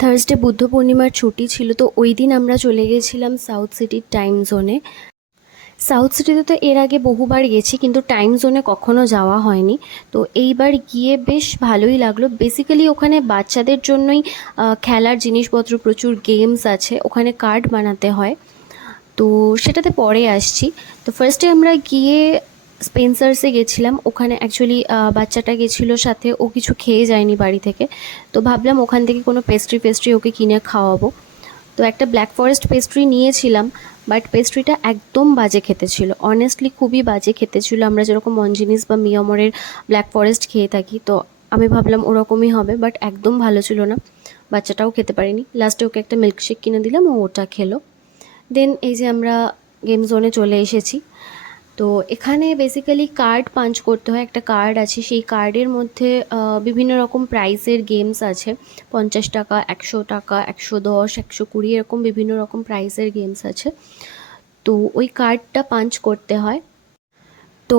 Thursday Buddha পূর্ণিমার ছুটি ছিল, তো ওই দিন আমরা চলে গেছিলাম সাউথ সিটির টাইম জোনে। সাউথ সিটিতে তো এর আগে বহুবার গেছি, কিন্তু টাইম জোনে কখনো যাওয়া হয়নি। তো এইবার গিয়ে বেশ ভালোই লাগলো। বেসিক্যালি ওখানে বাচ্চাদের জন্যই খেলার জিনিসপত্র, প্রচুর গেমস আছে, ওখানে কার্ড বানাতে হয়। তো সেটাতে পরে আসছি। তো ফার্স্টে আমরা গিয়ে স্পেন্সার্সে গেছিলাম। ওখানে অ্যাকচুয়ালি বাচ্চাটা গেছিলো সাথে, ও কিছু খেয়ে যায়নি বাড়ি থেকে। তো ভাবলাম ওখান থেকে কোনো পেস্ট্রি ওকে কিনে খাওয়াবো। তো একটা ব্ল্যাক ফরেস্ট পেস্ট্রি নিয়েছিলাম, বাট পেস্ট্রিটা একদম বাজে খেতে ছিল, অনেস্টলি খুবই বাজে খেতে ছিল। আমরা যেরকম মঞ্জিনিস বা মিয়ামরের ব্ল্যাক ফরেস্ট খেয়ে থাকি, তো আমি ভাবলাম ওরকমই হবে, বাট একদম ভালো ছিল না। বাচ্চাটাও খেতে পারিনি। লাস্টে ওকে একটা মিল্কশেক কিনে দিলাম, ও ওটা খেলো। দেন এই যে আমরা গেম জোনে চলে এসেছি। তো এখানে বেসিক্যালি কার্ড পাঞ্চ করতে হয়। একটা কার্ড আছে, সেই কার্ডের মধ্যে বিভিন্ন রকম প্রাইসের গেমস আছে। 50 টাকা, 100 টাকা, 110, 120, এরকম বিভিন্ন রকম প্রাইসের গেমস আছে। তো ওই কার্ডটা পাঞ্চ করতে হয়। তো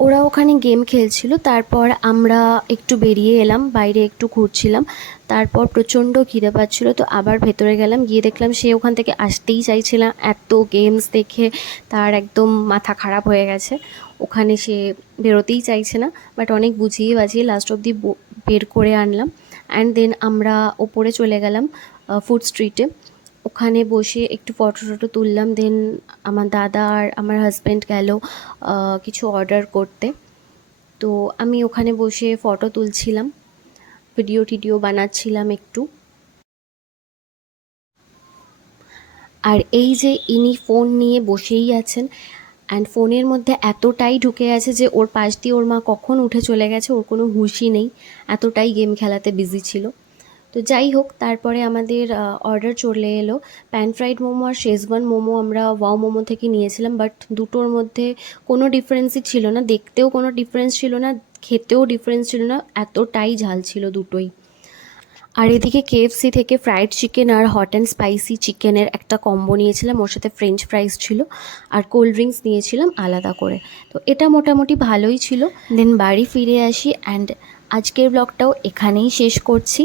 ওরা ওখানে গেম খেলছিল, তারপর আমরা একটু বেরিয়ে এলাম, বাইরে একটু ঘুরছিলাম। তারপর প্রচণ্ড খিদে পাচ্ছিল, তো আবার ভেতরে গেলাম, গিয়ে দেখলাম সে ওখান থেকে আসতেই চাইছিল না। এত গেমস দেখে তার একদম মাথা খারাপ হয়ে গেছে, ওখানে সে বেরোতেই চাইছে না। বাট অনেক বুঝিয়ে বাজিয়ে লাস্ট অবধি বের করে আনলাম। অ্যান্ড দেন আমরা ওপরে চলে গেলাম ফুড স্ট্রিটে। ওখানে বসে একটু ফটো তুললাম। দেন আমার দাদা আর আমার হাজব্যান্ড গেল কিছু অর্ডার করতে। তো আমি ওখানে বসে ফটো তুলছিলাম, ভিডিও বানাচ্ছিলাম একটু। আর এই যে ইনি ফোন নিয়ে বসেই আছেন, অ্যান্ড ফোনের মধ্যে এতটাই ঢুকে আছে যে ওর পাশ দিয়ে ওর মা কখন উঠে চলে গেছে ওর কোনো হুঁশই নেই, এতটাই গেম খেলাতে বিজি ছিল। তো যাই হোক, তারপরে আমাদের অর্ডার চলে এলো প্যান ফ্রাইড মোমো আর শেজওয়ান মোমো। আমরা ওয়াও মোমো থেকে নিয়েছিলাম, বাট দুটোর মধ্যে কোনো ডিফারেন্সই ছিল না, দেখতেও কোনো ডিফারেন্স ছিল না, খেতেও ডিফারেন্স ছিল না, এতটাই ঝাল ছিল দুটোই। আর এদিকে কেএফসি থেকে ফ্রাইড চিকেন আর হট অ্যান্ড স্পাইসি চিকেনের একটা কম্বো নিয়েছিলাম, ওর সাথে ফ্রেঞ্চ ফ্রাইস ছিল, আর কোল্ড ড্রিঙ্কস নিয়েছিলাম আলাদা করে। তো এটা মোটামুটি ভালোই ছিল। দেন বাড়ি ফিরে আসি, অ্যান্ড আজকের ব্লগটাও এখানেই শেষ করছি।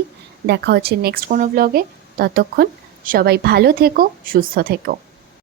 দেখা হচ্ছে নেক্সট কোনো ব্লগে। ততক্ষণ সবাই ভালো থেকো, সুস্থ থেকো।